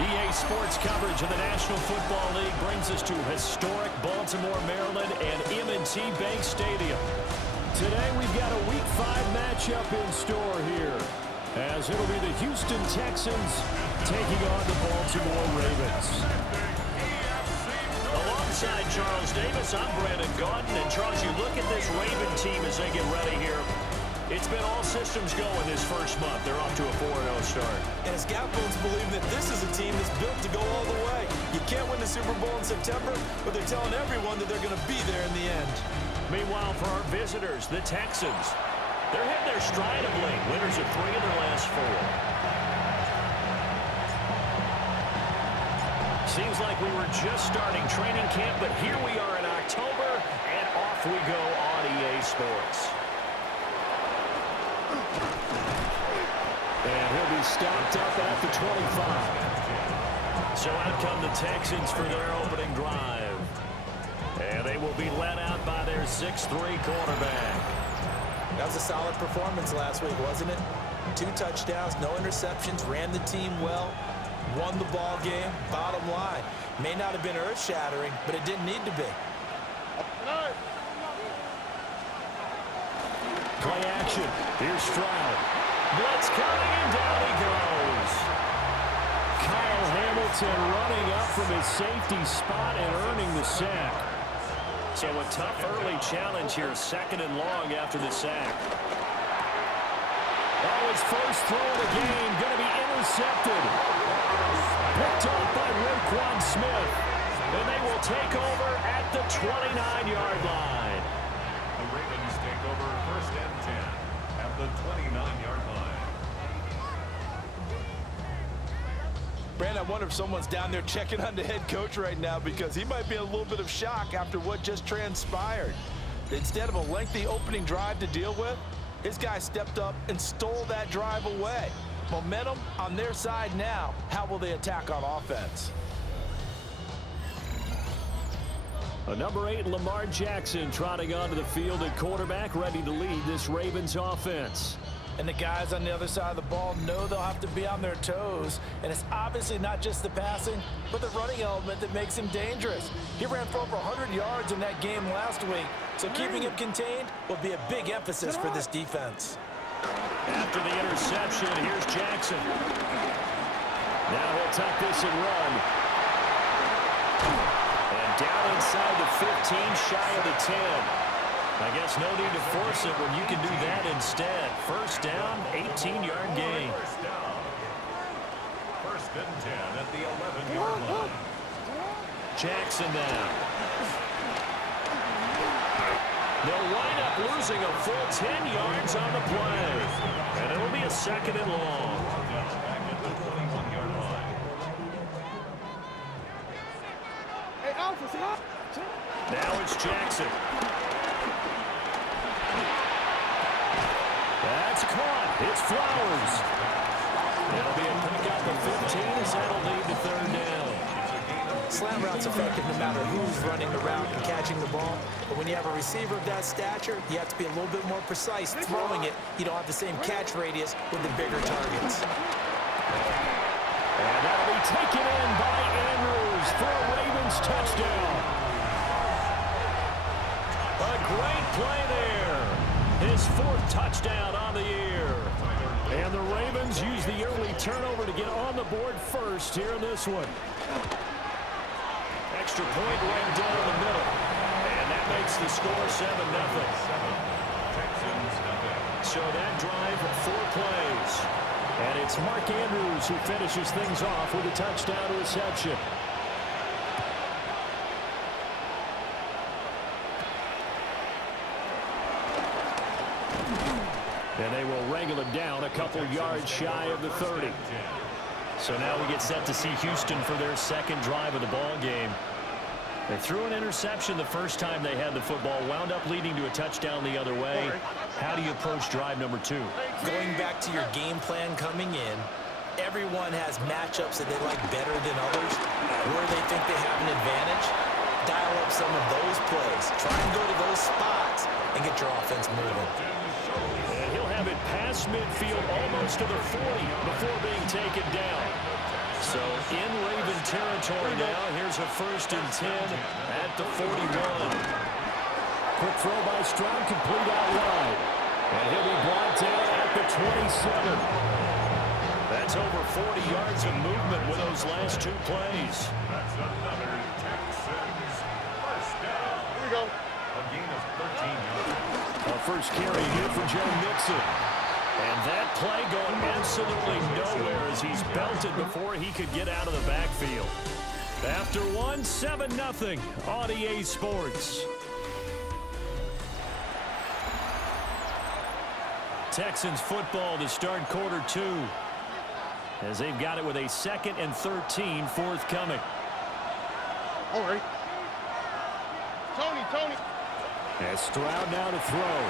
EA Sports coverage of the National Football League brings us to historic Baltimore, Maryland, and M&T Bank Stadium. Today we've got a Week 5 matchup in store here, as it'll be the Houston Texans taking on the Baltimore Ravens. Alongside Charles Davis, I'm Brandon Gaudin. And Charles, you look at this Raven team as they get ready here. It's been all systems go in this first month. They're off to a 4-0 start. And Scout folks believe that this is a team that's built to go all the way. You can't win the Super Bowl in September, but they're telling everyone that they're going to be there in the end. Meanwhile, for our visitors, the Texans, they're hitting their stride of late. Winners of 3 of their last 4. Seems like we were just starting training camp, but here we are in October, and off we go on EA Sports. And he'll be stopped up at the 25. So out come the Texans for their opening drive. And they will be led out by their 6'3 quarterback. That was a solid performance last week, wasn't it? 2 touchdowns, no interceptions, ran the team well, won the ball game. Bottom line, may not have been earth-shattering, but it didn't need to be. Play action. Here's Stroud. Blitz coming, and down he goes. Kyle Hamilton running up from his safety spot and earning the sack. So a tough early challenge here, 2nd and long after the sack. Oh, his first throw of the game going to be intercepted. Picked off by Roquan Smith. And they will take over at the 29-yard line. The Ravens take over 1st and 10 at the 29-yard line. Brandon, I wonder if someone's down there checking on the head coach right now, because he might be in a little bit of shock after what just transpired. Instead of a lengthy opening drive to deal with, his guy stepped up and stole that drive away. Momentum on their side now. How will they attack on offense? A number 8, Lamar Jackson, trotting onto the field at quarterback, ready to lead this Ravens offense. And the guys on the other side of the ball know they'll have to be on their toes. And it's obviously not just the passing, but the running element that makes him dangerous. He ran for over 100 yards in that game last week, so keeping him contained will be a big emphasis for this defense. After the interception, here's Jackson. Now he'll tuck this and run. And down inside the 15, shy of the 10. I guess no need to force it when you can do that instead. First down, 18-yard gain. First and 10 at the 11-yard line. Jackson now. They'll wind up losing a full 10 yards on the play. And it'll be a 2nd and long. Back at the 21-yard line. Now it's Jackson. That's caught. It's Flowers. It'll be a pickup of 15 as that'll lead to 3rd down. Slant route's effective no matter who's running the route and catching the ball. But when you have a receiver of that stature, you have to be a little bit more precise throwing it. You don't have the same catch radius with the bigger targets. And that'll be taken in by Andrews for a Ravens touchdown. A great play there. His 4th touchdown on the year. And the Ravens use the early turnover to get on the board first here in this one. Extra point right down the middle. And that makes the score 7-0. Texans nothing. So that drive, 4 plays. And it's Mark Andrews who finishes things off with a touchdown reception. And they will wrangle it down a couple yards shy of the 30. So now we get set to see Houston for their 2nd drive of the ball game. They threw an interception the first time they had the football, wound up leading to a touchdown the other way. How do you approach drive number 2? Going back to your game plan coming in, everyone has matchups that they like better than others, where they think they have an advantage. Dial up some of those plays. Try and go to those spots and get your offense moving. And he'll have it past midfield almost to the 40 before being taken down. So in Raven territory now. Here's a 1st and 10 at the 41. Quick throw by Stroud, complete out wide. And he'll be brought down at the 27. That's over 40 yards of movement with those last 2 plays. That's another Texans first down. Here we go. A gain of 13 yards. A first carry here for Joe Mixon. And that play going absolutely nowhere as he's belted before he could get out of the backfield. After 1, 7-0 on EA Sports. Texans football to start quarter 2. As they've got it with a 2nd and 13 forthcoming. All right. Tony. As Stroud now to throw.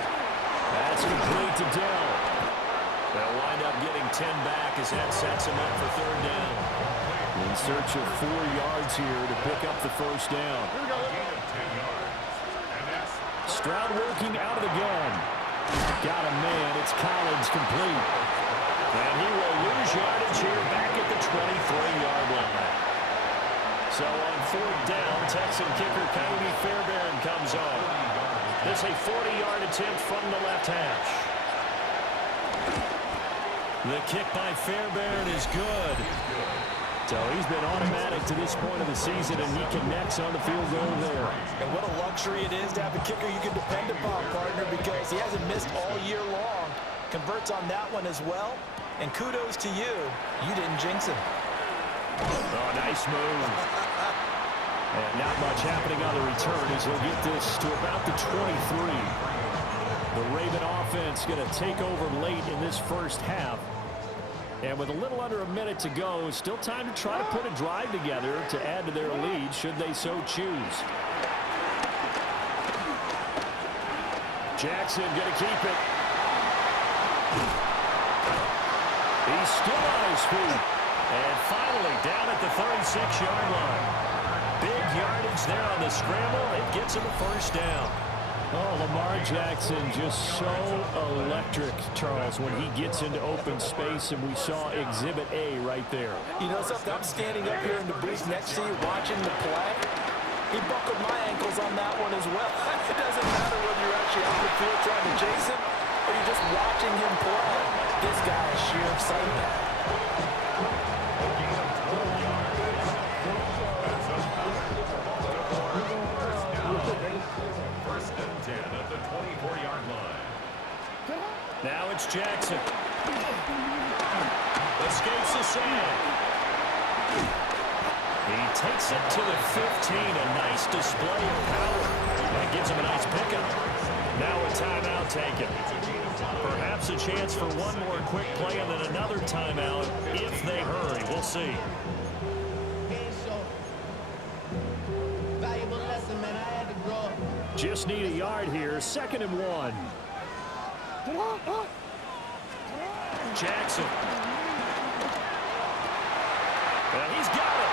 That's complete to Dell. They'll wind up getting 10 back as that sets him up for 3rd down. In search of 4 yards here to pick up the 1st down. A gain of 10 yards. And that's Stroud working out of the gun. Got a man. It's Collins complete. And he will lose yardage here back at the 23-yard line. So on 4th down, Texan kicker Coyote Fairbairn comes on. This a 40-yard attempt from the left hash. The kick by Fairbairn is good. So he's been automatic to this point of the season, and he connects on the field goal there. And what a luxury it is to have a kicker you can depend upon, partner, because he hasn't missed all year long. Converts on that one as well. And kudos to you. You didn't jinx him. Oh, nice move. And not much happening on the return as he'll get this to about the 23. The Raven offense going to take over late in this first half. And with a little under a minute to go, still time to try to put a drive together to add to their lead should they so choose. Jackson going to keep it. He's still on his feet. And finally down at the 36-yard line. Big yardage there on the scramble. It gets him a 1st down. Oh, Lamar Jackson just so electric, Charles, when he gets into open space, and we saw Exhibit A right there. You know something? I'm standing up here in the booth next to you watching the play. He buckled my ankles on that one as well. It doesn't matter whether you're actually on the field trying to chase him or you're just watching him play. This guy is sheer excitement. Now it's Jackson. Escapes the sack. He takes it to the 15. A nice display of power. And gives him a nice pickup. Now a timeout taken. Perhaps a chance for one more quick play and then another timeout if they hurry. We'll see. Just need a yard here. 2nd and 1. Jackson. And he's got it.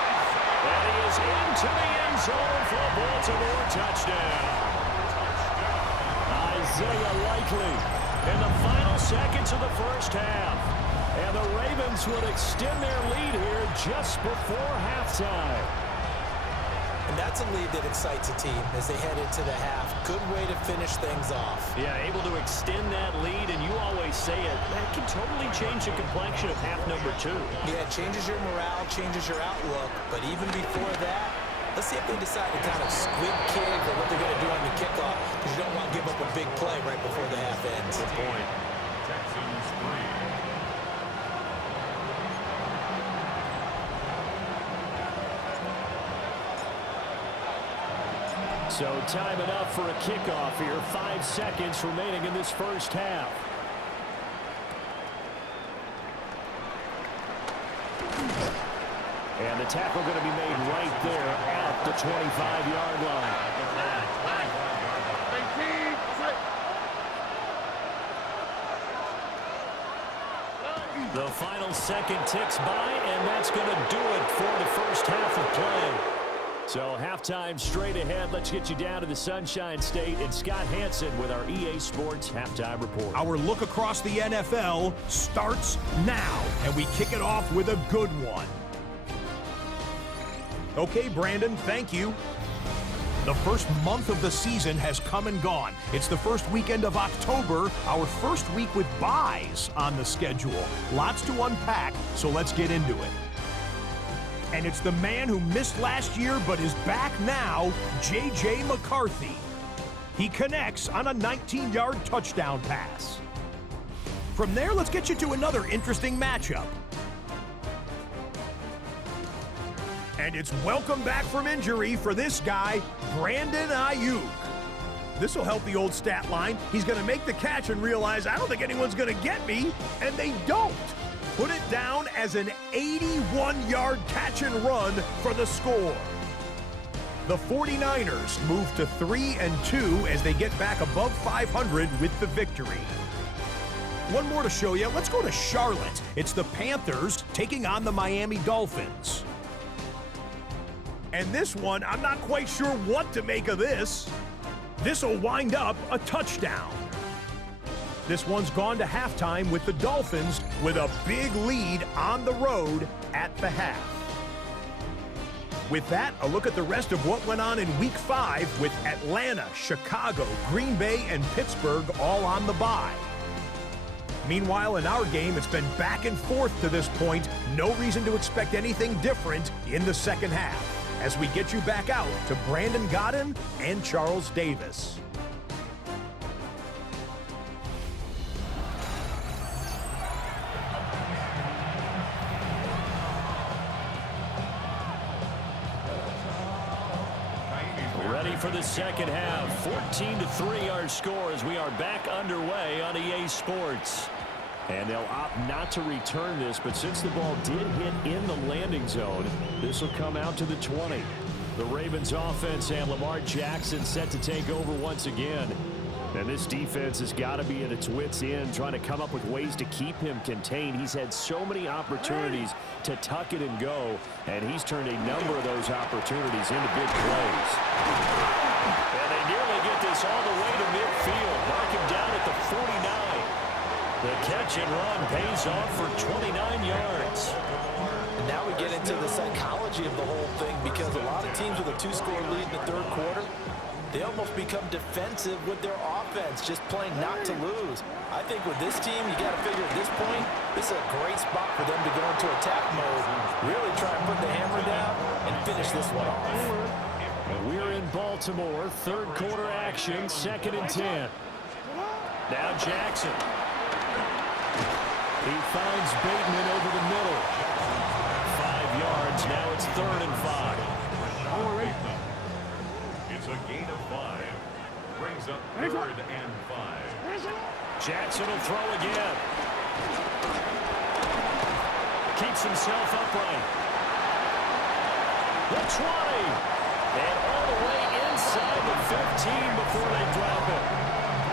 And he is into the end zone for a Baltimore touchdown. Isaiah Likely in the final seconds of the first half. And the Ravens would extend their lead here just before halftime. And that's a lead that excites a team as they head into the half. Good way to finish things off. Yeah, able to extend that lead, and you always say it, that can totally change the complexion of half number 2. Yeah, it changes your morale, changes your outlook. But even before that, let's see if they decide to kind of squib kick or what they're going to do on the kickoff, because you don't want to give up a big play right before the half ends. Good point. Texans 3. So time enough for a kickoff here. 5 seconds remaining in this first half. And the tackle going to be made right there at the 25-yard line. The final second ticks by, and that's going to do it for the first half of play. So halftime straight ahead. Let's get you down to the Sunshine State and Scott Hansen with our EA Sports Halftime Report. Our look across the NFL starts now, and we kick it off with a good one. Okay, Brandon, thank you. The first month of the season has come and gone. It's the first weekend of October, our first week with byes on the schedule. Lots to unpack, so let's get into it. And it's the man who missed last year but is back now, J.J. McCarthy. He connects on a 19-yard touchdown pass. From there, let's get you to another interesting matchup. And it's welcome back from injury for this guy, Brandon Ayuk. This will help the old stat line. He's going to make the catch and realize, I don't think anyone's going to get me, and they don't. Put it down as an 81-yard catch and run for the score. The 49ers move to 3-2 as they get back above 500 with the victory. One more to show you. Let's go to Charlotte. It's the Panthers taking on the Miami Dolphins. And this one, I'm not quite sure what to make of this. This will wind up a touchdown. This one's gone to halftime with the Dolphins with a big lead on the road at the half. With that, a look at the rest of what went on in Week 5 with Atlanta, Chicago, Green Bay, and Pittsburgh all on the bye. Meanwhile, in our game, it's been back and forth to this point. No reason to expect anything different in the second half, as we get you back out to Brandon Godden and Charles Davis. Ready for the second half. 14-3 our score as we are back underway on EA Sports. And they'll opt not to return this, but since the ball did hit in the landing zone, this will come out to the 20. The Ravens offense and Lamar Jackson set to take over once again. And this defense has got to be at its wits' end, trying to come up with ways to keep him contained. He's had so many opportunities to tuck it and go, and he's turned a number of those opportunities into big plays. And they nearly get this all the way to midfield. Mark him down at the 49. The catch and run pays off for 29 yards. And now we get into the psychology of the whole thing, because a lot of teams with a 2-score lead in the third quarter, they almost become defensive with their offense, just playing not to lose. I think with this team, you got to figure at this point, this is a great spot for them to go into attack mode, really try and put the hammer down and finish this one off. And we're in Baltimore, third quarter action, 2nd and 10. Now Jackson. He finds Bateman over the middle. 5 yards, now it's 3rd and 5. It's a gain of 5. Brings up 3rd and 5. Jackson will throw again. Keeps himself upright. The 20. And all the way inside the 15 before they drop it.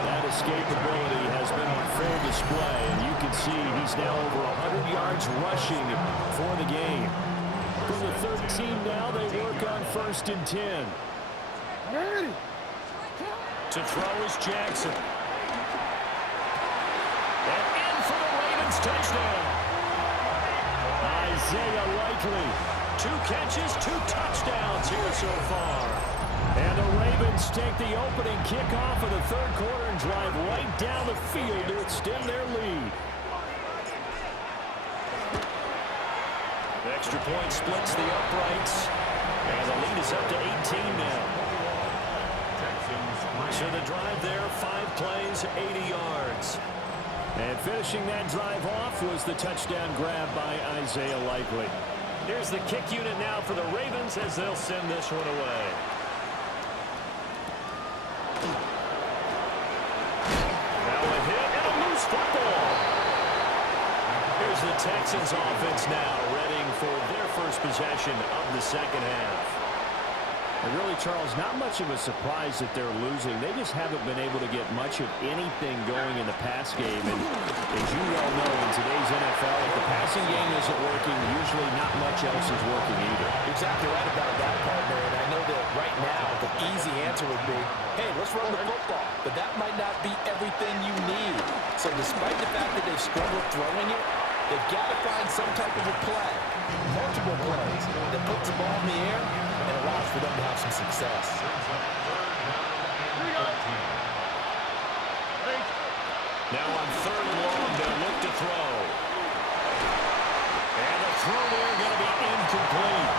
That escapability has been on full display, and you can see he's now over 100 yards rushing for the game. From the 13 now, they work on 1st and 10. To throw is Jackson. And in for the Ravens touchdown. Isaiah Likely. 2 catches, 2 touchdowns here so far. And the Ravens take the opening kickoff of the third quarter and drive right down the field to extend their lead. The extra point splits the uprights. And the lead is up to 18 now. So the drive there, 5 plays, 80 yards. And finishing that drive off was the touchdown grab by Isaiah Likely. Here's the kick unit now for the Ravens as they'll send this one away. Now a hit and a loose football. Here's the Texans offense now, readying for their first possession of the second half. And really, Charles, not much of a surprise that they're losing. They just haven't been able to get much of anything going in the pass game. And as you well know, in today's NFL, if the passing game isn't working, usually not much else is working either. Exactly right about that, partner. And I know that right now the easy answer would be, hey, let's run the football. But that might not be everything you need. So despite the fact that they've struggled throwing it, they've got to find some type of a play multiple plays that puts the ball in the air and allows for them to have some success. Now on 3rd and long, they'll look to throw. And the throw there going to be incomplete.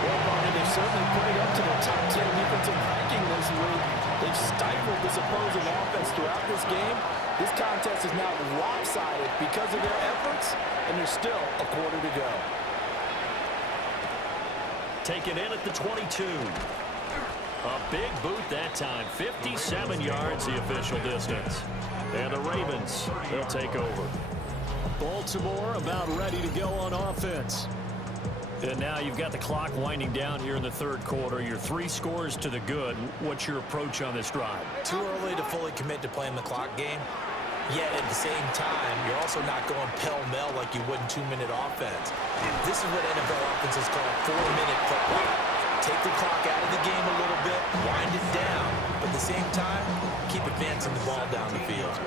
Well, Barney, they've certainly played up to the top 10 defensive ranking this week. They've stifled this opposing offense throughout this game. This contest is now lopsided because of their efforts, and there's still a quarter to go. Taken in at the 22. A big boot that time. 57 yards the official distance. And the Ravens, they'll take over. Baltimore about ready to go on offense. And now you've got the clock winding down here in the 3rd quarter. Your 3 scores to the good. What's your approach on this drive? Too early to fully commit to playing the clock game. Yet at the same time, you're also not going pell-mell like you would in 2-minute offense. This is what NFL offenses call 4-minute football. Take the clock out of the game a little bit, wind it down, but at the same time, keep advancing the ball down the field.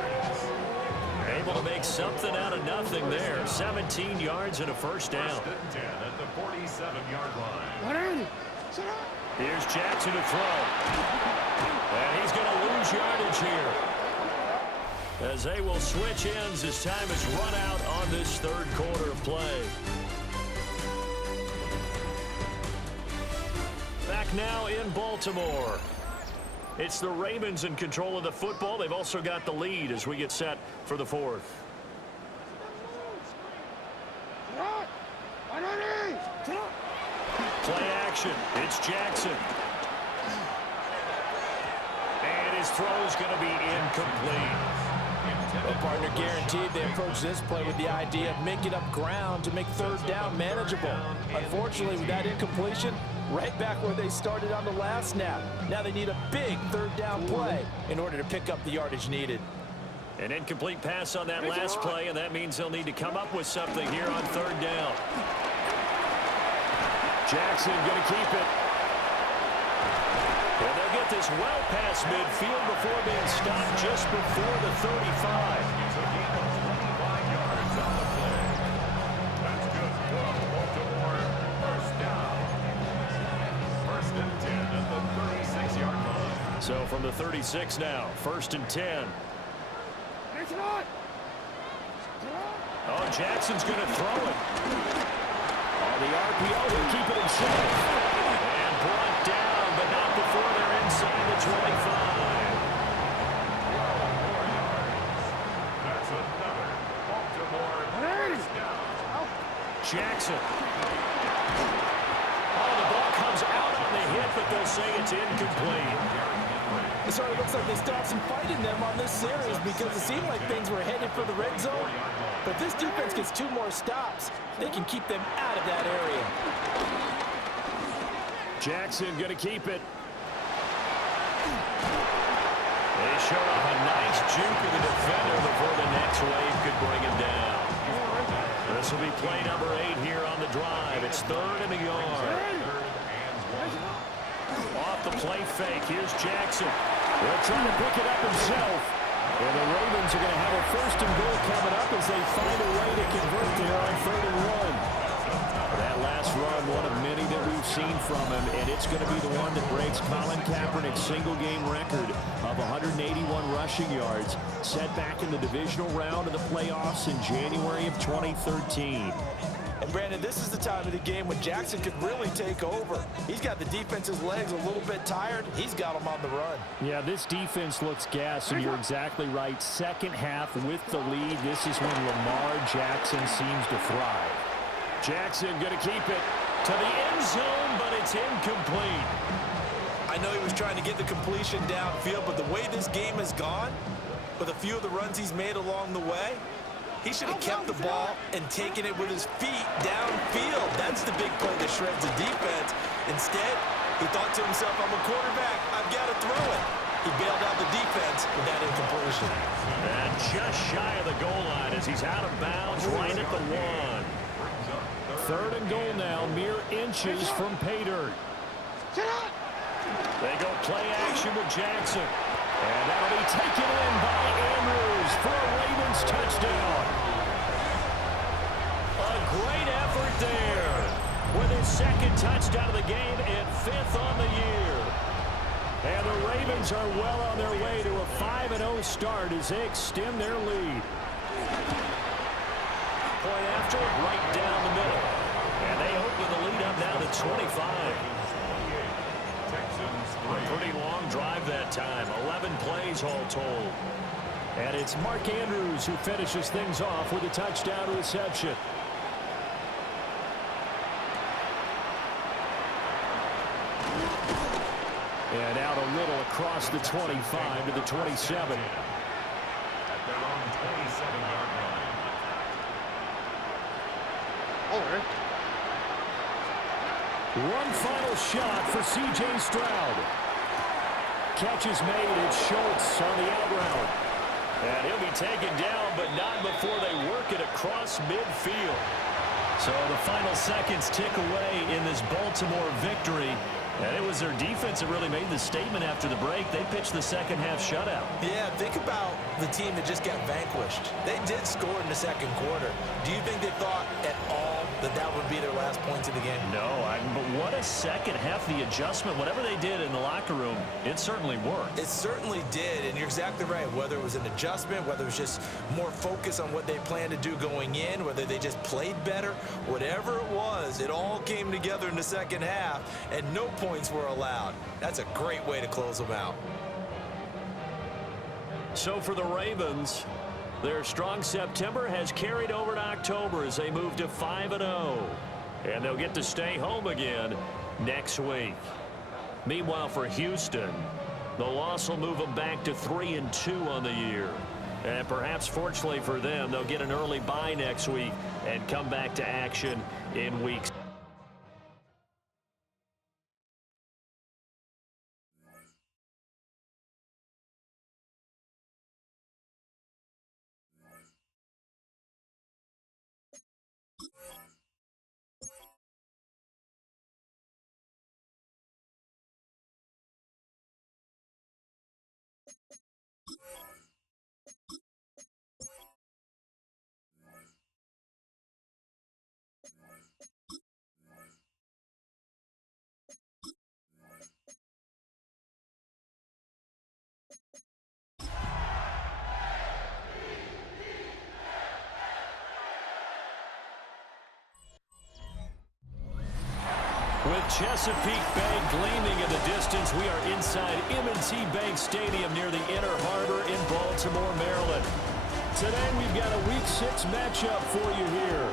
Able to make something out of nothing there. 17 yards and a first down. 1st and 10 at the 47-yard line. Here's Jackson to throw. And he's going to lose yardage here, as they will switch ends as time is run out on this 3rd quarter of play. Back now in Baltimore. It's the Ravens in control of the football. They've also got the lead as we get set for the 4th. Play action. It's Jackson. And his throw's going to be incomplete. Well, partner, guaranteed they approach this play with the idea of making up ground to make 3rd down manageable. Unfortunately, with that incompletion, right back where they started on the last snap. Now they need a big 3rd down play in order to pick up the yardage needed. An incomplete pass on that last play, and that means they'll need to come up with something here on 3rd down. Jackson going to keep it. And they'll get this well past midfield before being stopped just before the 35. It's a gain of 25 yards on the play. That's good for Baltimore. 1st down. 1st and 10 at the 36-yard line. So from the 36 now, 1st and 10. Oh, Jackson's going to throw it. Oh, the RPO will keep it himself. And brought down, but not before they're inside the 25. That's another Baltimore 1st down. Jackson. Oh, the ball comes out on the hit, but they'll say it's incomplete. It sort of looks like they stopped some fight in them on this series because it seemed like things were headed for the red zone. But if this defense gets 2 more stops, they can keep them out of that area. Jackson going to keep it. They show off a nice juke of the defender before the next wave could bring him down. This will be play number 8 here on the drive. It's 3rd and a yard. Off the play fake. Here's Jackson. They'll try to pick it up himself. And the Ravens are going to have a 1st and goal coming up as they find a way to convert there on 3rd and 1. That last run, one of many that we've seen from him, and it's going to be the one that breaks Colin Kaepernick's single-game record of 181 rushing yards, set back in the divisional round of the playoffs in January of 2013. And Brandon, this is the time of the game when Jackson could really take over. He's got the defense's legs a little bit tired. He's got them on the run. Yeah, this defense looks gassed, and you're exactly right. Second half with the lead, this is when Lamar Jackson seems to thrive. Jackson going to keep it to the end zone, but it's incomplete. I know he was trying to get the completion downfield, but the way this game has gone, with a few of the runs he's made along the way, he should have kept the ball and taken it with his feet downfield. That's the big play that shreds the defense. Instead, he thought to himself, I'm a quarterback, I've got to throw it. He bailed out the defense with that incompletion. And just shy of the goal line as he's out of bounds right at the 1. 3rd and goal now, mere inches from pay dirt. They go play action with Jackson. And that'll be taken in by Andrews for a Ravens touchdown. A great touchdown of the game and 5th on the year. And the Ravens are well on their way to a 5-0 start as they extend their lead. Point after, right down the middle. And they open the lead up now to 25. A pretty long drive that time. 11 plays all told. And it's Mark Andrews who finishes things off with a touchdown reception. And out a little across the 25 to the 27. At their own 27-yard line. All right. One final shot for C.J. Stroud. Catch is made. It's Schultz on the out route. And he'll be taken down, but not before they work it across midfield. So the final seconds tick away in this Baltimore victory. And it was their defense that really made the statement after the break. They pitched the second half shutout. Yeah, think about the team that just got vanquished. They did score in the second quarter. Do you think they thought at all that that would be their last points of the game? No, but what a second half. The adjustment, whatever they did in the locker room, it certainly worked. It certainly did, and you're exactly right. Whether it was an adjustment, whether it was just more focus on what they planned to do going in, whether they just played better, whatever it was, it all came together in the second half, and no points were allowed. That's a great way to close them out. So for the Ravens, their strong September has carried over to October as they move to 5-0. And they'll get to stay home again next week. Meanwhile, for Houston, the loss will move them back to 3-2 on the year. And perhaps fortunately for them, they'll get an early bye next week and come back to action in week 6. With Chesapeake Bay gleaming in the distance, we are inside M&T Bank Stadium near the Inner Harbor in Baltimore, Maryland. Today we've got a Week 6 matchup for you here,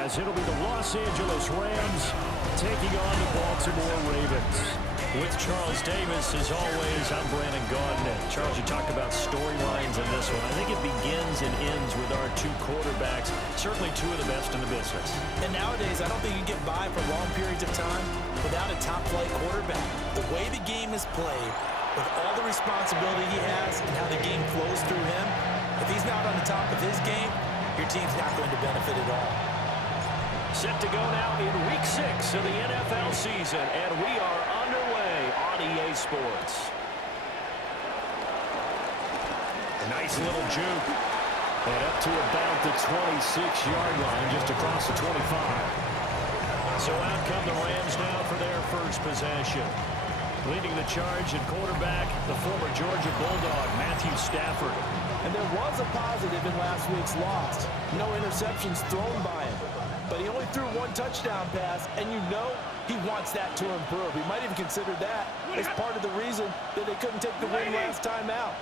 as it'll be the Los Angeles Rams taking on the Baltimore Ravens. With Charles Davis, as always, I'm Brandon Gaudin. Charles, you talked about storylines in this one. I think it begins and ends with our two quarterbacks, certainly two of the best in the business. And nowadays, I don't think you get by for long periods of time without a top-flight quarterback. The way the game is played, with all the responsibility he has and how the game flows through him, if he's not on the top of his game, your team's not going to benefit at all. Set to go now in Week 6 of the NFL season, and we are underway on EA Sports. A nice little juke. And up to about the 26-yard line, just across the 25. So out come the Rams now for their first possession. Leading the charge at quarterback, the former Georgia Bulldog, Matthew Stafford. And there was a positive in last week's loss. No interceptions thrown by him. But he only threw one touchdown pass, and you know he wants that to improve. He might even consider that as part of the reason that they couldn't take the win last time out.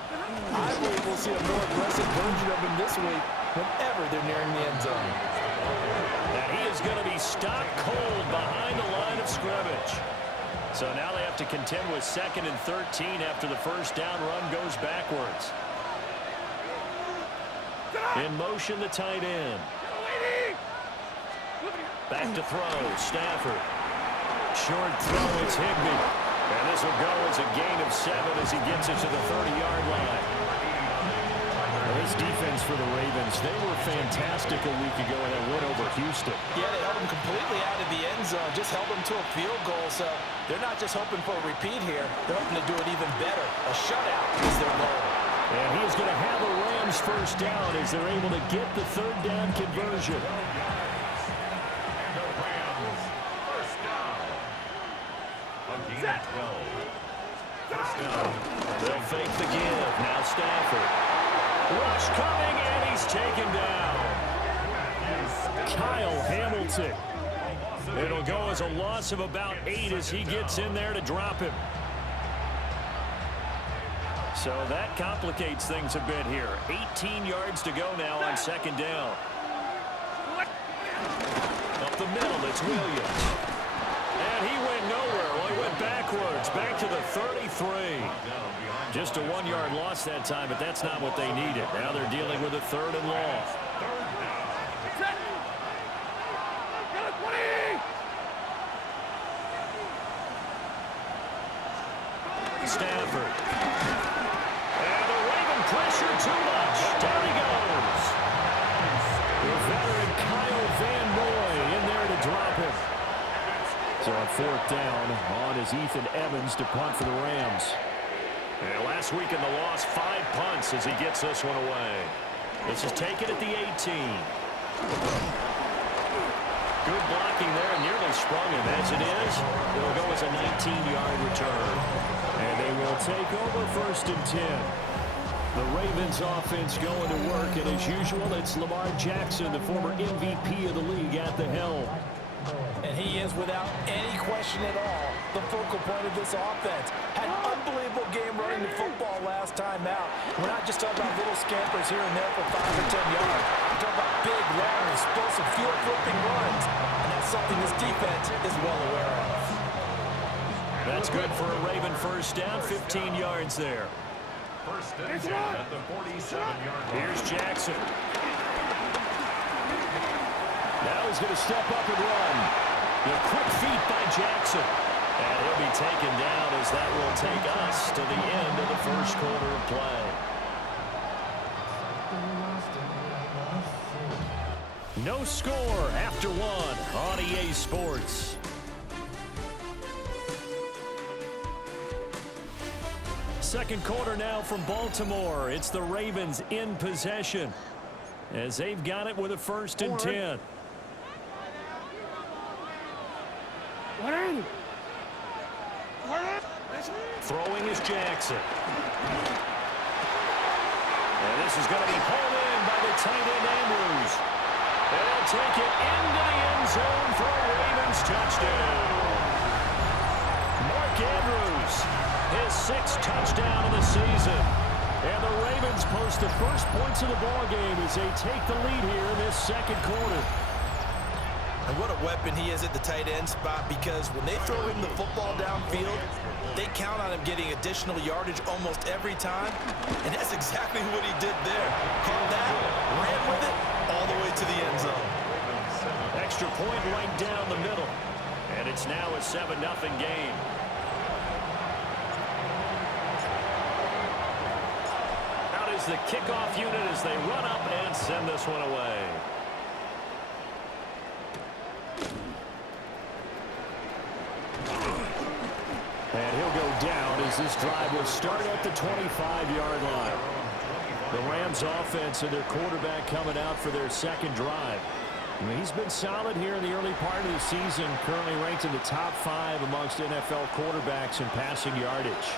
I believe we'll see a more aggressive version of him this week whenever they're nearing the end zone. And he is going to be stopped cold behind the line of scrimmage. So now they have to contend with 2nd and 13 after the first down run goes backwards. In motion, the tight end. Back to throw, Stafford. Short throw, it's Higbee. And this will go as a gain of 7 as he gets it to the 30-yard line. Well, this defense for the Ravens, they were fantastic a week ago in that win over Houston. Yeah, they held them completely out of the end zone, just held them to a field goal. So they're not just hoping for a repeat here. They're hoping to do it even better. A shutout is their goal. And he is going to have a Rams first down as they're able to get the third down conversion. A gain of 12. First down. They'll fake the give. Now Stafford. Rush coming, and he's taken down. Kyle Hamilton. It'll go as a loss of about 8 as he gets in there to drop him. So that complicates things a bit here. 18 yards to go now on second down. Up the middle, it's Williams. And he went nowhere. Well, he went backwards, back to the 33. Just a 1-yard loss that time, but that's not what they needed. Now they're dealing with a 3rd and long. Stafford. And the Raven pressure too much. Down he goes. The veteran Kyle Van Noy in there to drop him. So on 4th down, on is Ethan Evans to punt for the Rams. And last week in the loss, 5 punts as he gets this one away. This is taken at the 18. Good blocking there and nearly sprung him. As it is, it'll go as a 19-yard return. And they will take over 1st and 10. The Ravens offense going to work, and as usual, it's Lamar Jackson, the former MVP of the league, at the helm. And he is, without any question at all, the focal point of this offense. Had an unbelievable game running the football last time out. We're not just talking about little scampers here and there for 5 or 10 yards. We're talking about big, long, explosive, field-flipping runs. And that's something this defense is well aware of. That's good for a Raven first down, 15 yards there. First and 10 at the 47-yard line. Here's Jackson. Now he's going to step up and run. The quick feet by Jackson. And he'll be taken down as that will take us to the end of the first quarter of play. No score after 1 on EA Sports. Second quarter now from Baltimore. It's the Ravens in possession as they've got it with a 1st and 10. Throwing is Jackson. And this is going to be hauled in by the tight end Andrews. They'll take it into the end zone for a Ravens touchdown. Mark Andrews, his 6th touchdown of the season. And the Ravens post the first points of the ball game as they take the lead here in this second quarter. And what a weapon he is at the tight end spot, because when they throw him the football downfield, they count on him getting additional yardage almost every time. And that's exactly what he did there. Caught that, ran with it, all the way to the end zone. Extra point right down the middle. And it's now a 7-0 game. Out is the kickoff unit as they run up and send this one away. And he'll go down as this drive will start at the 25-yard line. The Rams offense and their quarterback coming out for their second drive. I mean, he's been solid here in the early part of the season, currently ranked in the top 5 amongst NFL quarterbacks in passing yardage.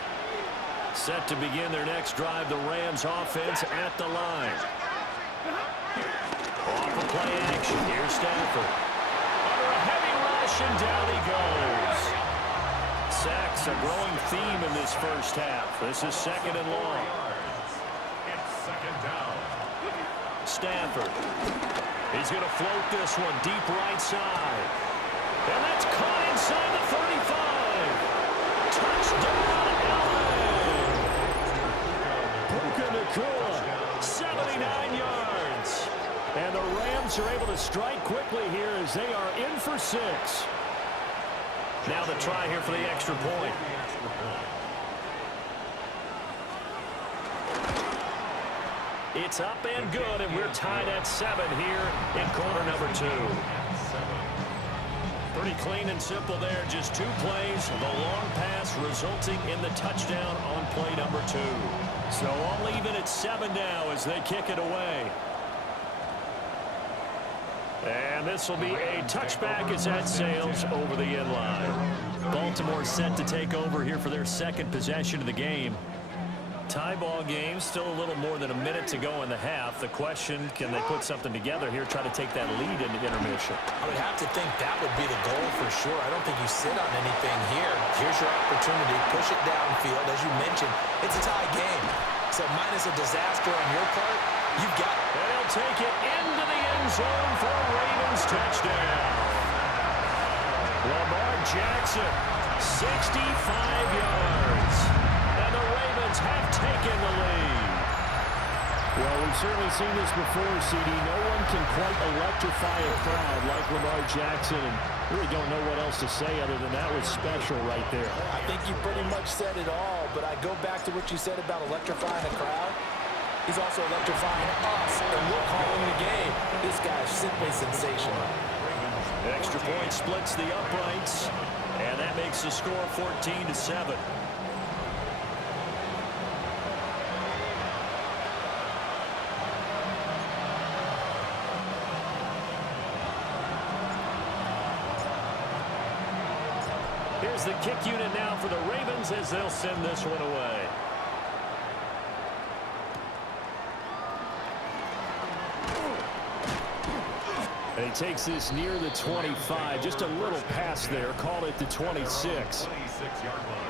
Set to begin their next drive, the Rams offense at the line. Off of play action, here's Stafford. Under a heavy rush, and down he goes. Sacks, a growing theme in this first half. This is 2nd and long. It's 2nd down. Stafford. He's going to float this one deep right side. And that's caught inside the 35. Touchdown, LA. Puka Nacua, 79 yards. And the Rams are able to strike quickly here as they are in for 6. Now the try here for the extra point. It's up and good, and we're tied at 7 here in quarter number 2. Pretty clean and simple there. Just 2 plays. The long pass resulting in the touchdown on play number 2. So all even at 7 now as they kick it away. And this will be a touchback as that sails over the end line. Baltimore set to take over here for their second possession of the game. Tie ball game, still a little more than a minute to go in the half. The question, can they put something together here, try to take that lead into intermission? I would have to think that would be the goal for sure. I don't think you sit on anything here. Here's your opportunity. Push it downfield. As you mentioned, it's a tie game. So minus a disaster on your part, you've got it. And he'll take it into the end zone for a Ravens touchdown. Lamar Jackson, 65 yards. And the Ravens have taken the lead. Well, we've certainly seen this before, CD. No one can quite electrify a crowd like Lamar Jackson, and really don't know what else to say other than that was special right there. I think you pretty much said it all, but I go back to what you said about electrifying a crowd. He's also electrifying us, and we're calling the game. This guy's simply sensational. Extra point splits the uprights, and that makes the score 14-7. Here's the kick unit now for the Ravens as they'll send this one away. And he takes this near the 25, just a little pass there, called it the 26.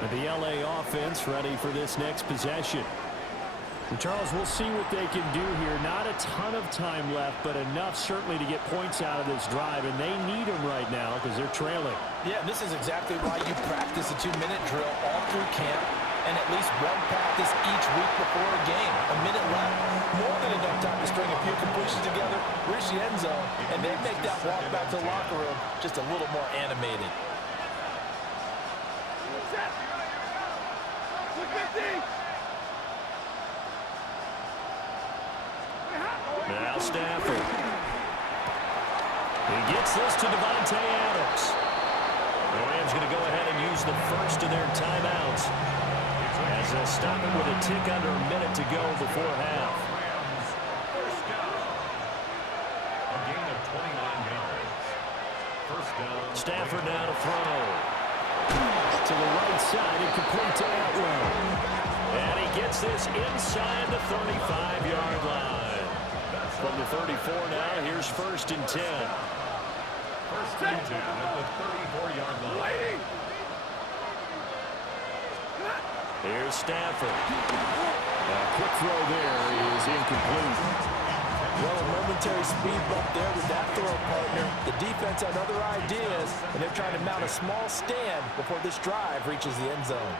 And the LA offense ready for this next possession. And Charles, we'll see what they can do here. Not a ton of time left, but enough certainly to get points out of this drive, and they need them right now because they're trailing. Yeah, this is exactly why you practice a 2-minute drill all through camp and at least one practice each week before a game. A minute left, more than enough time to string a few completions together, reach the end zone, and then make that walk back to the locker room just a little more animated. Now Stafford. He gets this to Devontae Adams. The Rams going to go ahead and use the first of their timeouts as they'll stop it with a tick under a minute to go before half. First down. A gain of 29 yards. First down. Stafford now to throw. To the right side and complete to Atwell. And he gets this inside the 35-yard line. From the 34 now, here's 1st and 10. 1st and 10 at the 34-yard line. Here's Stafford. A quick throw there is incomplete. Well, a momentary speed bump there with that throw partner. The defense had other ideas, and they're trying to mount a small stand before this drive reaches the end zone.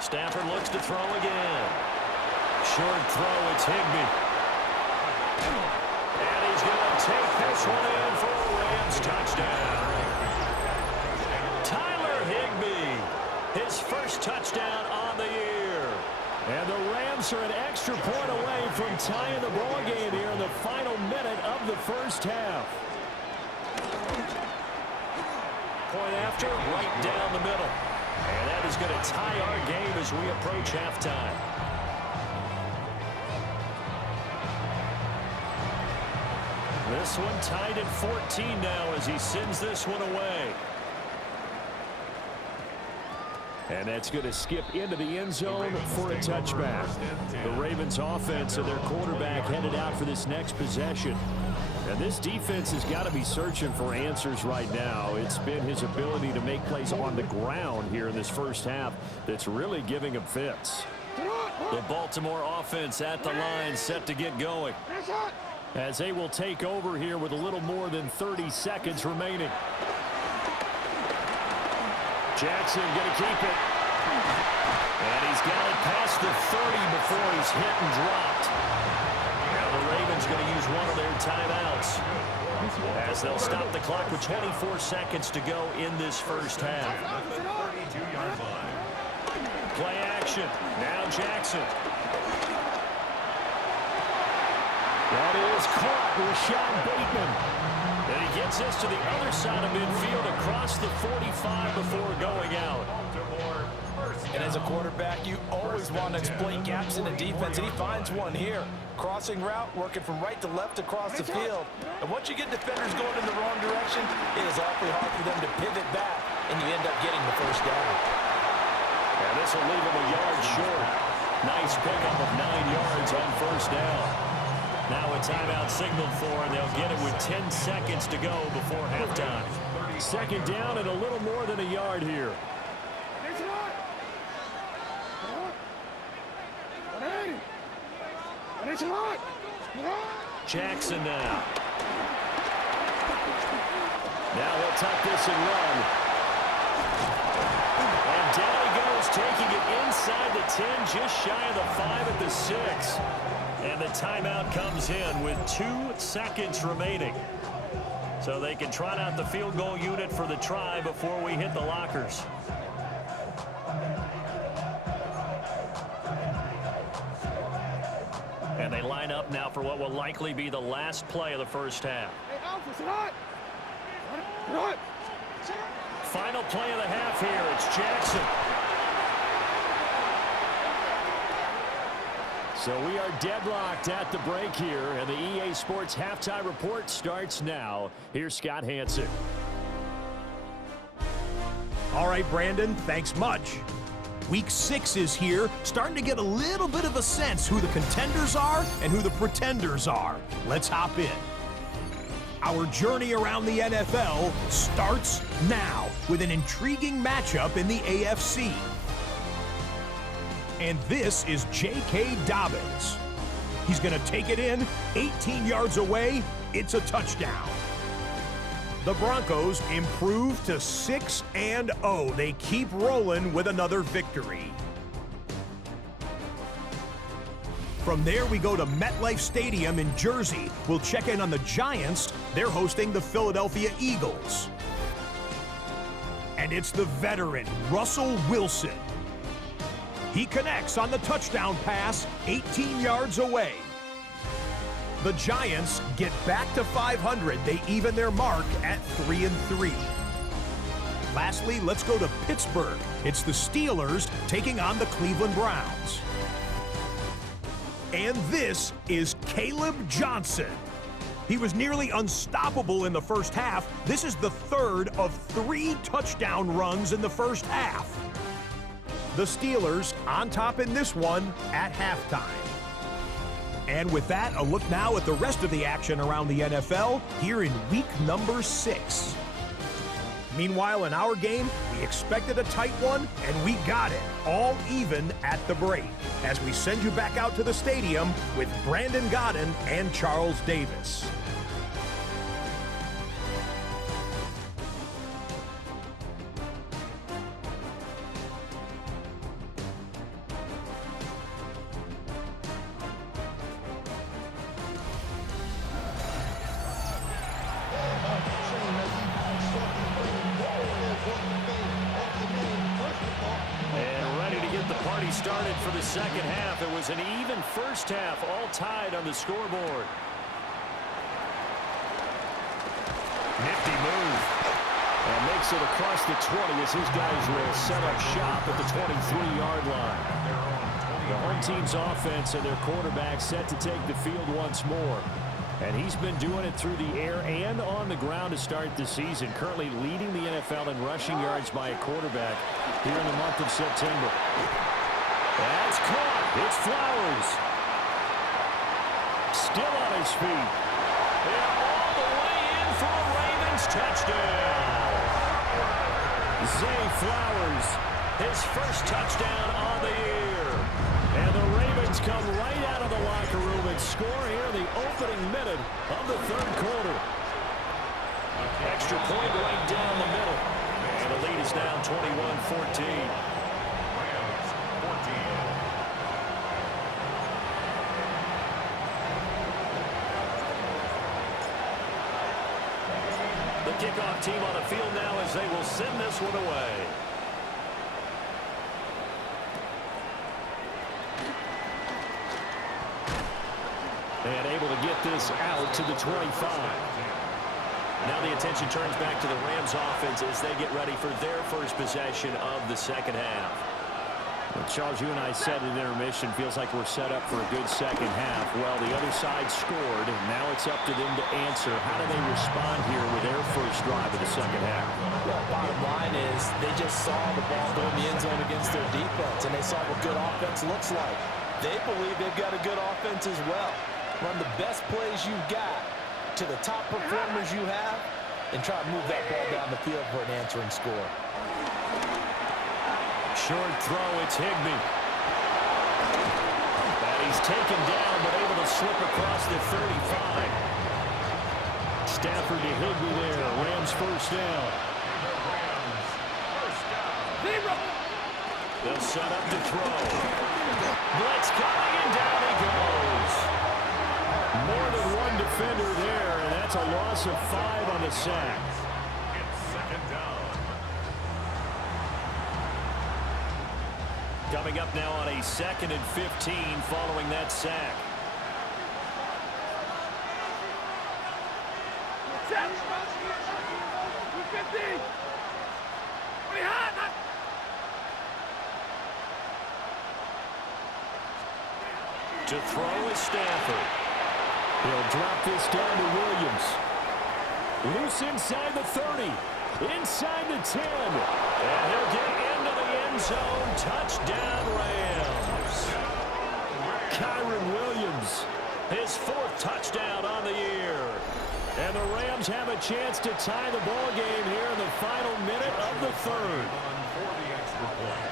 Stafford looks to throw again. Short throw, it's Higbee. And he's going to take this one in for a Rams touchdown. Tyler Higbee, his first touchdown on the year. And the Rams are an extra point away from tying the ball game here in the final minute of the first half. Point after, right down the middle. And that is going to tie our game as we approach halftime. This one tied at 14 now as he sends this one away. And that's going to skip into the end zone for a touchback. The Ravens offense and their quarterback headed out for this next possession. And this defense has got to be searching for answers right now. It's been his ability to make plays on the ground here in this first half that's really giving him fits. The Baltimore offense at the line set to get going, as they will take over here with a little more than 30 seconds remaining. Jackson going to keep it. And he's got it past the 30 before he's hit and dropped. Now the Ravens going to use one of their timeouts as they'll stop the clock with 24 seconds to go in this first half. Play action. Now Jackson. That is caught. Rashad Bateman. And he gets this to the other side of midfield across the 45 before going out. And as a quarterback, you always want to exploit gaps in the defense, and he finds one here. crossing route, working from right to left across the field. And once you get defenders going in the wrong direction, it is awfully hard for them to pivot back, and you end up getting the first down. And this will leave him a yard short. Nice pickup of 9 yards on first down. Now a timeout signaled for, and they'll get it with 10 seconds to go before halftime. Second down and a little more than a yard here. Jackson now. Now he'll tuck this and run. And down he goes, taking it inside the 10, just shy of the 5 at the 6. And the timeout comes in with 2 seconds remaining. So they can trot out the field goal unit for the try before we hit the lockers. And they line up now for what will likely be the last play of the first half. Final play of the half here. It's Jackson. So we are deadlocked at the break here, and the EA Sports Halftime Report starts now. Here's Scott Hansen. All right, Brandon, thanks much. Week 6 is here, starting to get a little bit of a sense who the contenders are and who the pretenders are. Let's hop in. Our journey around the NFL starts now with an intriguing matchup in the AFC. And this is J.K. Dobbins. He's going to take it in, 18 yards away. It's a touchdown. The Broncos improve to 6-0. They keep rolling with another victory. From there, we go to MetLife Stadium in Jersey. We'll check in on the Giants. They're hosting the Philadelphia Eagles. And it's the veteran, Russell Wilson. He connects on the touchdown pass, 18 yards away. The Giants get back to 500. They even their mark at 3-3. Lastly, let's go to Pittsburgh. It's the Steelers taking on the Cleveland Browns. And this is Caleb Johnson. He was nearly unstoppable in the first half. This is the third of 3 touchdown runs in the first half. The Steelers on top in this one at halftime. And with that, a look now at the rest of the action around the NFL here in week number 6. Meanwhile, in our game, we expected a tight one, and we got it, all even at the break, as we send you back out to the stadium with Brandon Godden and Charles Davis. Started for the second half. It was an even first half, all tied on the scoreboard. Nifty move. And makes it across the 20 as his guys will set up shop at the 23-yard line. The home team's offense and their quarterback set to take the field once more. And he's been doing it through the air and on the ground to start the season, currently leading the NFL in rushing yards by a quarterback here in the month of September. That's caught. It's Flowers. Still on his feet. And all the way in for a Ravens touchdown. Zay Flowers, his first touchdown on the year. And the Ravens come right out of the locker room and score here in the opening minute of the third quarter. Extra point right down the middle. And the lead is now 21-14. Kickoff team on the field now as they will send this one away. And able to get this out to the 25. Now the attention turns back to the Rams offense as they get ready for their first possession of the second half. Well, Charles, you and I said in intermission, feels like we're set up for a good second half. Well, the other side scored, and now it's up to them to answer. How do they respond here with their first drive of the second half? Well, bottom line is they just saw the ball go in the end zone against their defense, and they saw what good offense looks like. They believe they've got a good offense as well. Run the best plays you've got to the top performers you have, and try to move that ball down the field for an answering score. Short throw, it's Higbee. And he's taken down, but able to slip across the 35. Stafford to Higbee there. Rams first down. They'll set up to throw. Blitz coming, and down he goes. More than one defender there, and that's a loss of 5 on the sack. It's second down. Coming up now on a 2nd and 15 following that sack. To throw is Stafford. He'll drop this down to Williams. Loose inside the 30. Inside the 10. And he'll get into the end zone. Touchdown, Rams. Kyron Williams, his 4th touchdown on the year. And the Rams have a chance to tie the ball game here in the final minute of the 3rd. For the extra point.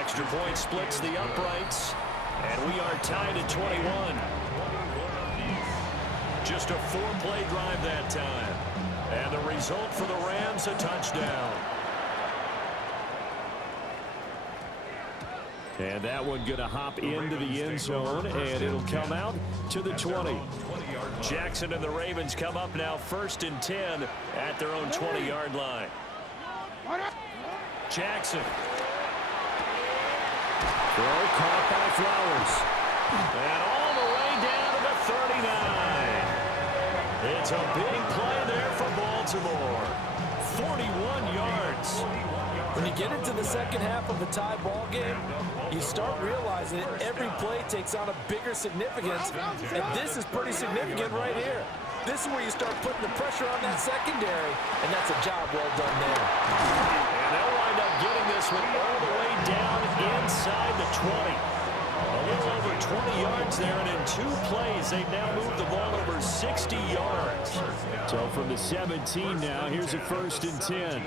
Extra point splits the uprights, and we are tied at 21. Just a 4-play drive that time. And the result for the Rams, a touchdown. And that one going to hop into the end zone, and it'll come out to the 20. Jackson and the Ravens come up now 1st and 10 at their own 20-yard line. Jackson. Throw caught by Flowers. And all the way down to the 39. It's a big play there for Baltimore. 41 yards. When you get into the second half of a tie ball game, you start realizing that every play takes on a bigger significance, and this is pretty significant right here. This is where you start putting the pressure on that secondary, and that's a job well done there. And they'll wind up getting this one all the way down inside the 20. A little over 20 yards there, and in 2 plays, they've now moved the ball over 60 yards. So from the 17 now, here's a 1st and 10.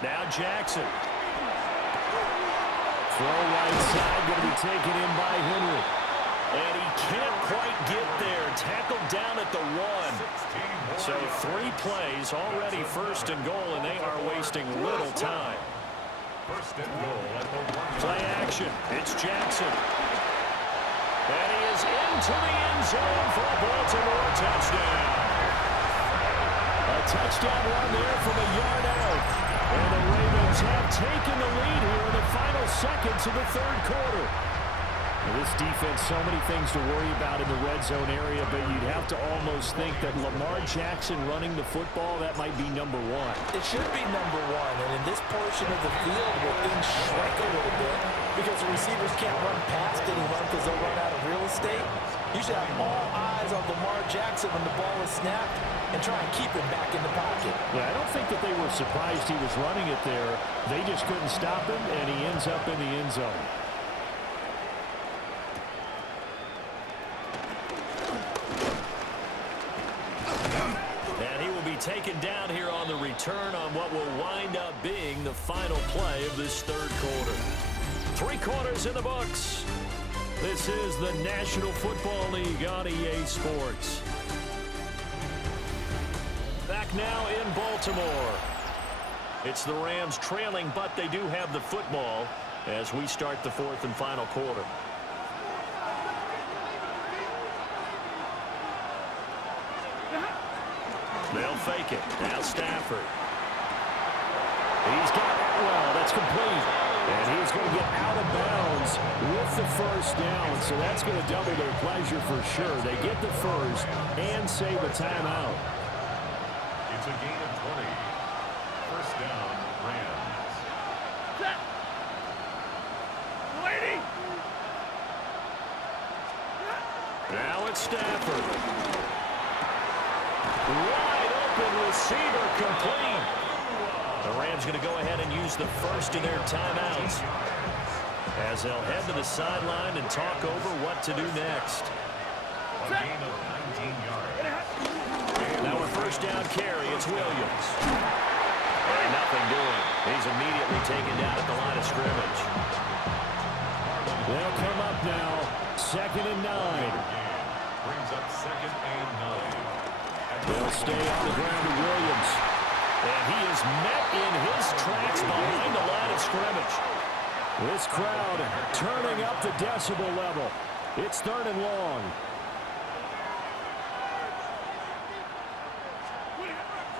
Now Jackson. Throw right side, going to be taken in by Henry. And he can't quite get there. Tackled down at the 1. So 3 plays, already 1st and goal, and they are wasting little time. First and goal at the 1. Play action. It's Jackson. And he is into the end zone for a Baltimore touchdown. A touchdown run there from a yard out. And the Ravens have taken the lead here in the final seconds of the 3rd quarter. Well, this defense, so many things to worry about in the red zone area, but you'd have to almost think that Lamar Jackson running the football, that might be number 1. It should be number 1, and in this portion of the field where things shrink a little bit because the receivers can't run past anyone because they'll run out of real estate, you should have all eyes on Lamar Jackson when the ball is snapped and try and keep him back in the pocket. Yeah, I don't think that they were surprised he was running it there. They just couldn't stop him, and he ends up in the end zone. And he will be taken down here on the return on what will wind up being the final play of this 3rd quarter. 3 quarters in the books. This is the National Football League on EA Sports. Back now in Baltimore. It's the Rams trailing, but they do have the football as we start the 4th and final quarter. They'll fake it. Now Stafford. He's got it well. That's complete. And he's going to get out of bounds with the 1st down. So that's going to double their pleasure for sure. They get the 1st and save a timeout. It's a gain of 20. First down, Rams. Lady! Now it's Stafford. Wide open receiver complete. The Rams going to go ahead and use the first of their timeouts as they'll head to the sideline and talk over what to do next. A gain of 19 yards. Now a first down carry. It's Williams. And nothing doing. He's immediately taken down at the line of scrimmage. They'll come up now. 2nd and 9. Brings up 2nd and 9. They'll stay on the ground to Williams. And he is met in his tracks behind the line of scrimmage. This crowd turning up the decibel level. It's 3rd and long.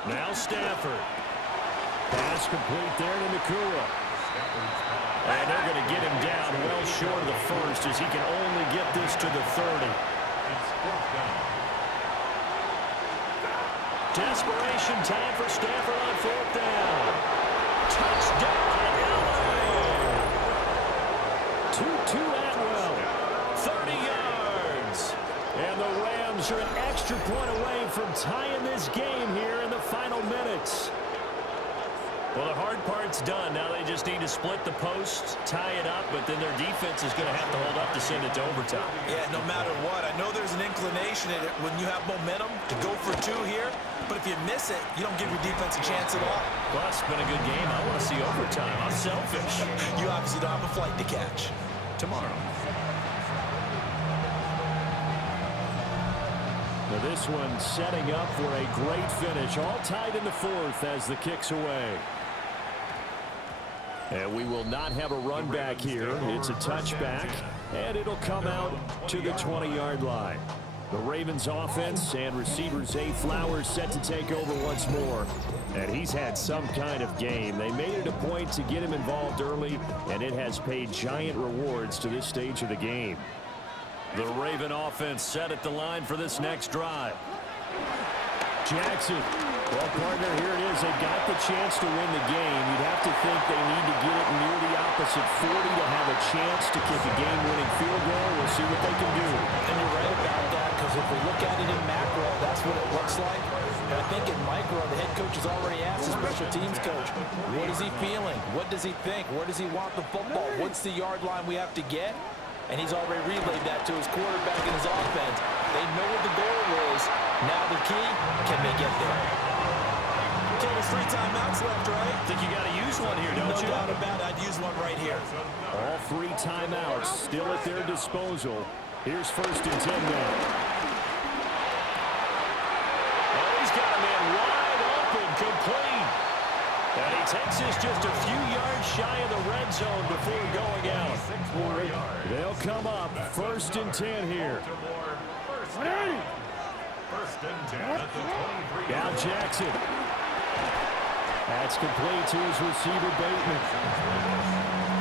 Now Stafford. Pass complete there to Nakua. And they're going to get him down well short of the first as he can only get this to the 30. It's 4th down. Desperation time for Stafford on 4th down. Touchdown, LA! Tutu Atwell, 30 yards. And the Rams are an extra point away from tying this game here in the final minutes. Well, the hard part's done. Now they just need to split the post, tie it up, but then their defense is going to have to hold up to send it to overtime. Yeah, no matter what. I know there's an inclination in it when you have momentum to go for 2 here, but if you miss it, you don't give your defense a chance at all. Plus, it's been a good game. I want to see overtime. I'm selfish. You obviously don't have a flight to catch. Tomorrow. Now this one setting up for a great finish. All tied in the 4th as the kick's away. And we will not have a run back here. It's a touchback, and it'll come out to the 20-yard line. The Ravens offense and receiver Zay Flowers set to take over once more. And he's had some kind of game. They made it a point to get him involved early, and it has paid giant rewards to this stage of the game. The Raven offense set at the line for this next drive. Jackson. Well, partner, here it is. They got the chance to win the game. You'd have to think they need to get it near the opposite 40 to have a chance to kick a game-winning field goal. We'll see what they can do. And you're right about that, because if we look at it in macro, that's what it looks like. But I think in micro, the head coach has already asked the special teams coach, what is he feeling? What does he think? Where does he want the football? What's the yard line we have to get? And he's already relayed that to his quarterback and his offense. They know what the goal is. Now the key, can they get there? Okay, there's 3 timeouts left, right? I think you got to use one here, don't you? No doubt about it. I'd use one right here. All 3 timeouts still at their disposal. Here's 1st and 10 now. Oh, he's got a man wide open, complete. And he takes this just a few yards shy of the red zone before going out. 6 more yards. They'll come up 1st and 10 here. First and 10 at the 23. Now Jackson. That's complete to his receiver, Bateman.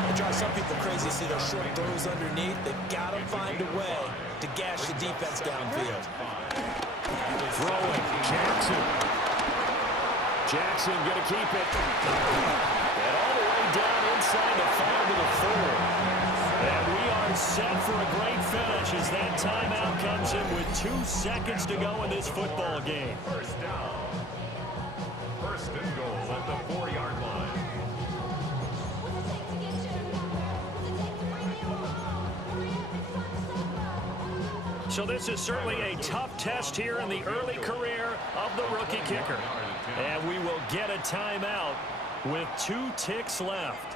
It drives some people crazy to see those short throws underneath. They've got to find a way to gash the defense downfield. Throwing, Jackson. Jackson going to keep it. And all the way down inside the 5 to the 4. And we are set for a great finish as that timeout comes in with 2 seconds to go in this football game. First down. First and goal at the 4-yard line. So this is certainly a tough test here in the early career of the rookie kicker. And we will get a timeout with 2 ticks left.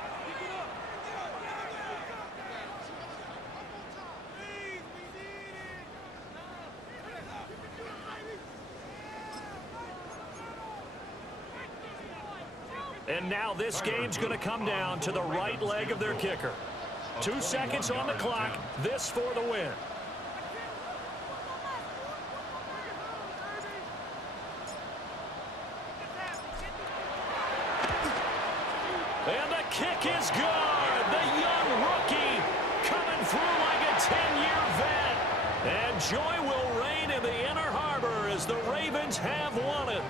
And now this game's going to come down to the right leg of their kicker. 2 seconds on the clock. This for the win. And the kick is good. The young rookie coming through like a 10-year vet. And joy will reign in the Inner Harbor as the Ravens have won it.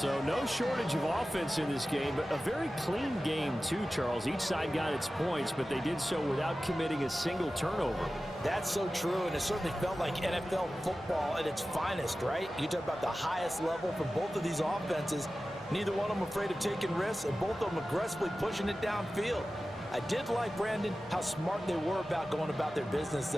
So no shortage of offense in this game, but a very clean game too, Charles. Each side got its points, but they did so without committing a single turnover. That's so true, and it certainly felt like NFL football at its finest, right? You talk about the highest level from both of these offenses. Neither one of them afraid of taking risks, and both of them aggressively pushing it downfield. I did like, Brandon, how smart they were about going about their business.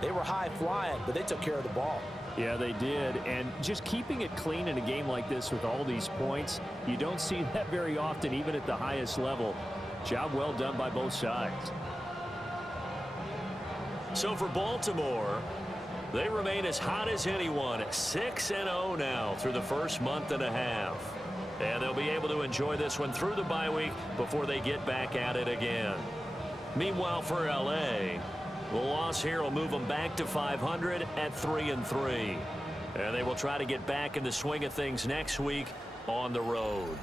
They were high-flying, but they took care of the ball. Yeah, they did. And just keeping it clean in a game like this with all these points, you don't see that very often, even at the highest level. Job well done by both sides. So for Baltimore, they remain as hot as anyone at 6-0 now through the first month and a half. And they'll be able to enjoy this one through the bye week before they get back at it again. Meanwhile, for L.A., the loss here will move them back to 500 at 3-3. And they will try to get back in the swing of things next week on the road.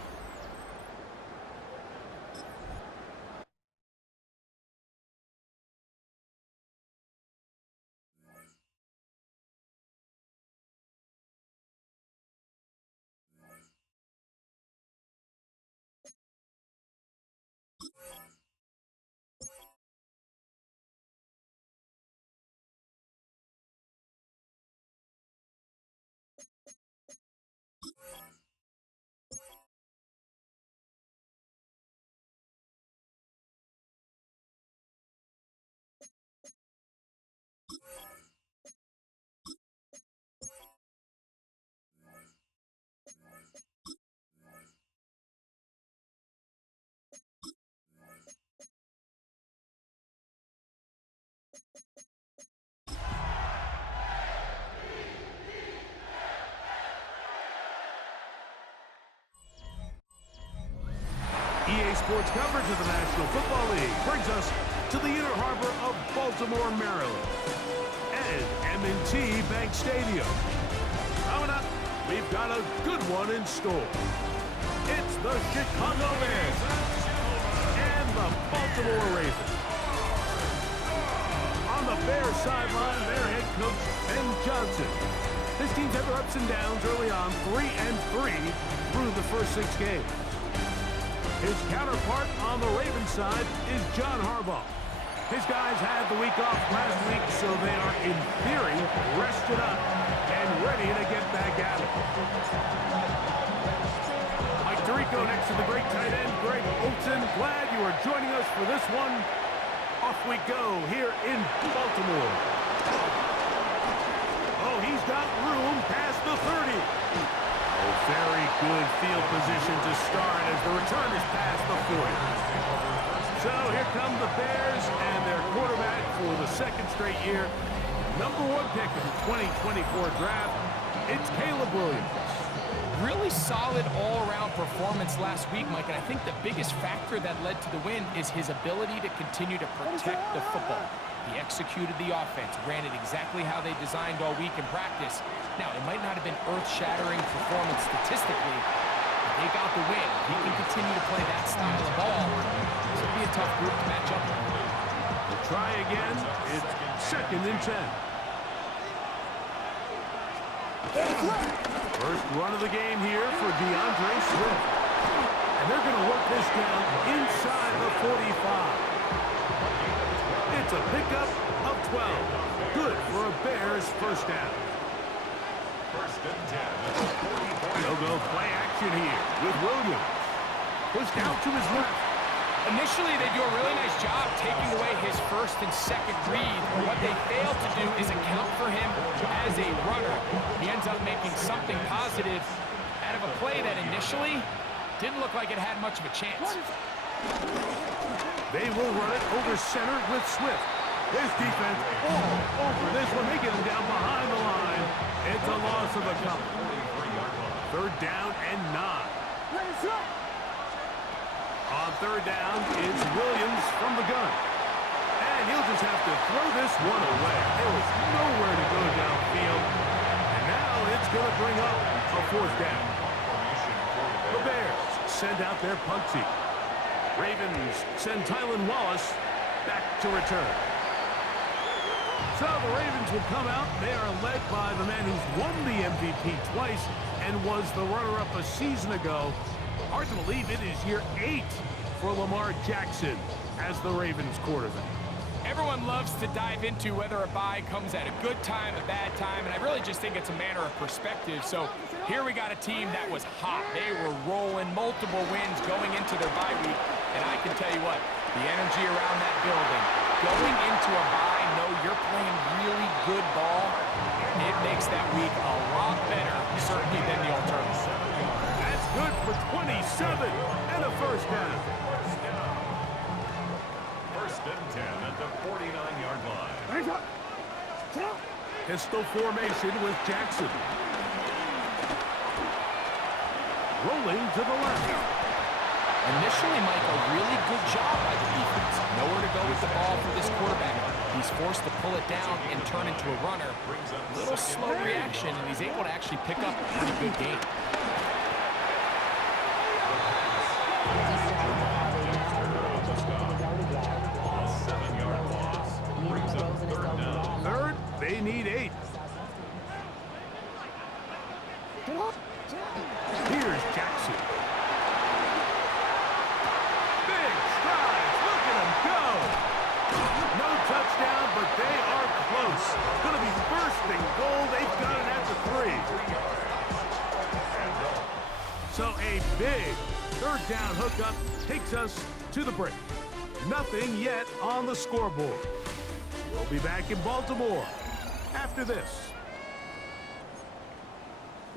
EA Sports coverage of the National Football League brings us to the inner harbor of Baltimore, Maryland, and M&T Bank Stadium. Coming up, we've got a good one in store. It's the Chicago Bears and the Baltimore Ravens. On the Bears sideline, their head coach, Ben Johnson. This team's had their ups and downs early on, 3-3 through the first 6 games. His counterpart on the Ravens side is John Harbaugh. His guys had the week off last week, so they are, in theory, rested up and ready to get back at it. Mike Tirico next to the great tight end, Greg Olsen. Glad you are joining us for this one. Off we go here in Baltimore. Oh, he's got room past the 30. Very good field position to start as the return is past the 40. So here come the Bears and their quarterback for the second straight year. #1 pick of the 2024 draft. It's Caleb Williams. Really solid all-around performance last week, Mike, and I think the biggest factor that led to the win is his ability to continue to protect the football. He executed the offense, ran it exactly how they designed all week in practice. Now, it might not have been earth-shattering performance statistically, but they got the win. He can continue to play that style of ball. This will be a tough group to match up with. We'll try again. It's 2nd and 10. First run of the game here for DeAndre Swift. And they're going to work this down inside the 45. It's a pickup of 12. Good for a Bears first down. 1st and 10. They'll go play action here with Williams. Pushed out to his left. Initially, they do a really nice job taking away his first and second read. What they fail to do is account for him as a runner. He ends up making something positive out of a play that initially didn't look like it had much of a chance. They will run it over center with Swift. His defense all over this one. They get him down behind the line. It's a loss of a couple. 3rd down and 9. On 3rd down, it's Williams from the gun. And he'll just have to throw this one away. There was nowhere to go downfield. And now it's going to bring up a 4th down. The Bears send out their punt team. Ravens send Tylan Wallace back to return. So the Ravens will come out. They are led by the man who's won the MVP twice, and was the runner-up a season ago. Hard to believe it is year 8 for Lamar Jackson as the Ravens quarterback. Everyone loves to dive into whether a bye comes at a good time, a bad time, and I really just think it's a matter of perspective. So here we got a team that was hot. They were rolling, multiple wins going into their bye week, and I can tell you what, the energy around that building, going into a bye, know you're playing really good ball, it makes that week a lot better, certainly, than the alternative. That's good for 27 and a first down. First and 10 at the 49-yard line. Pistol formation with Jackson. Rolling to the left. Initially, Mike, a really good job by the defense. Nowhere to go with the ball for this quarterback. He's forced to pull it down and turn into a runner. Little slow reaction, and he's able to actually pick up a pretty good game. Third, they need 8. Here's Jackson. Big strides. Look at him go. No touchdown, but they are close. Going to be first and goal. They've got it at the 3. So a big third down hookup takes us to the break. Nothing yet on the scoreboard. We'll be back in Baltimore after this.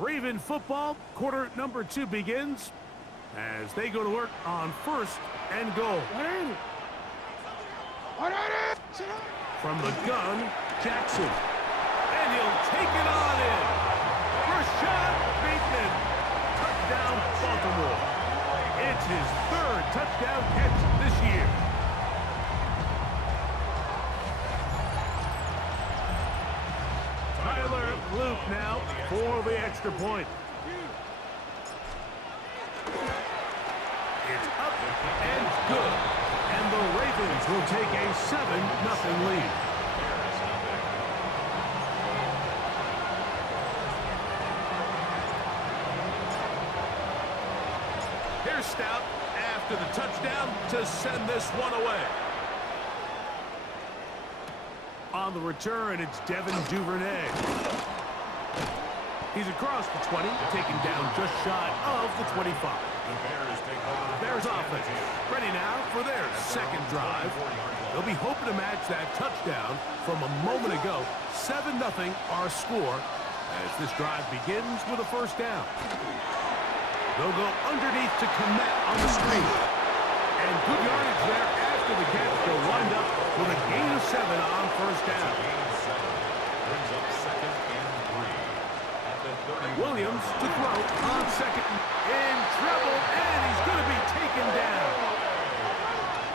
Raven football, quarter number 2 begins as they go to work on first and goal. From the gun, Jackson. And he'll take it on in. Rashad Bateman. Touchdown, Baltimore. It's his 3rd touchdown catch this year. Luke now for the extra point. It's up and good. And the Ravens will take a 7-0 lead. Here's Stout after the touchdown to send this one away. On the return, it's Devin Duvernay. He's across the 20, taken down just shy of the 25. Bears offense ready now for their second drive. They'll be hoping to match that touchdown from a moment ago. 7-0 our score as this drive begins with a first down. They'll go underneath to Komet on the screen. And good yardage there after the catch. They'll wind up with a gain of 7 on first down. Brings up second and 3. Williams to throw on second. In trouble, and he's going to be taken down.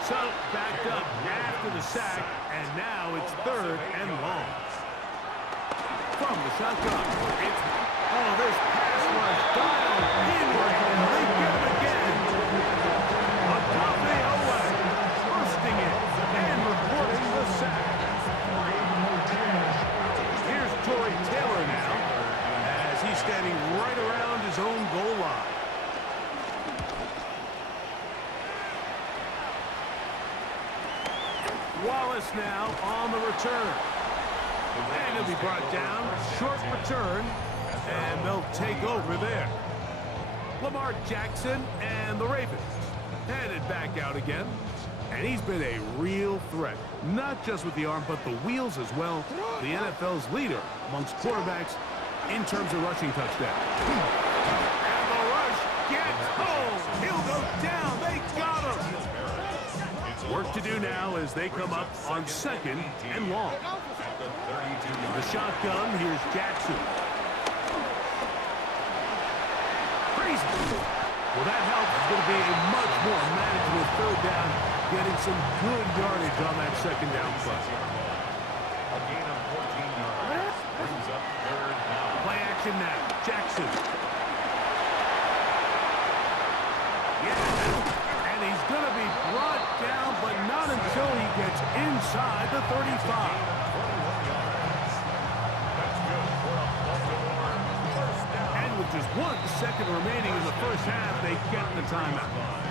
So backed up after the sack, and now it's 3rd and long. From the shotgun, it's, this pass was dialed inward, and they get him again. Adolphe Owen bursting it and reporting the sack. Here's Torrey Taylor now, as he's standing right around his own goal line. Wallace now on the return. And he'll be brought down. Short return. And they'll take over there. Lamar Jackson and the Ravens headed back out again. And he's been a real threat. Not just with the arm, but the wheels as well. The NFL's leader amongst quarterbacks in terms of rushing touchdowns. And the rush gets home. He'll go down. They got him. Work to do now as they come up on second and long. The shotgun, here's Jackson. Crazy. Well, that help is going to be a much more manageable third down, getting some good yardage on that second down play. A gain of 14 yards. Brings up 3rd down. Play action now. Jackson. Yeah, and he's going to be brought down, but not until he gets inside the 35. just 1 second remaining in the first half. They get the timeout.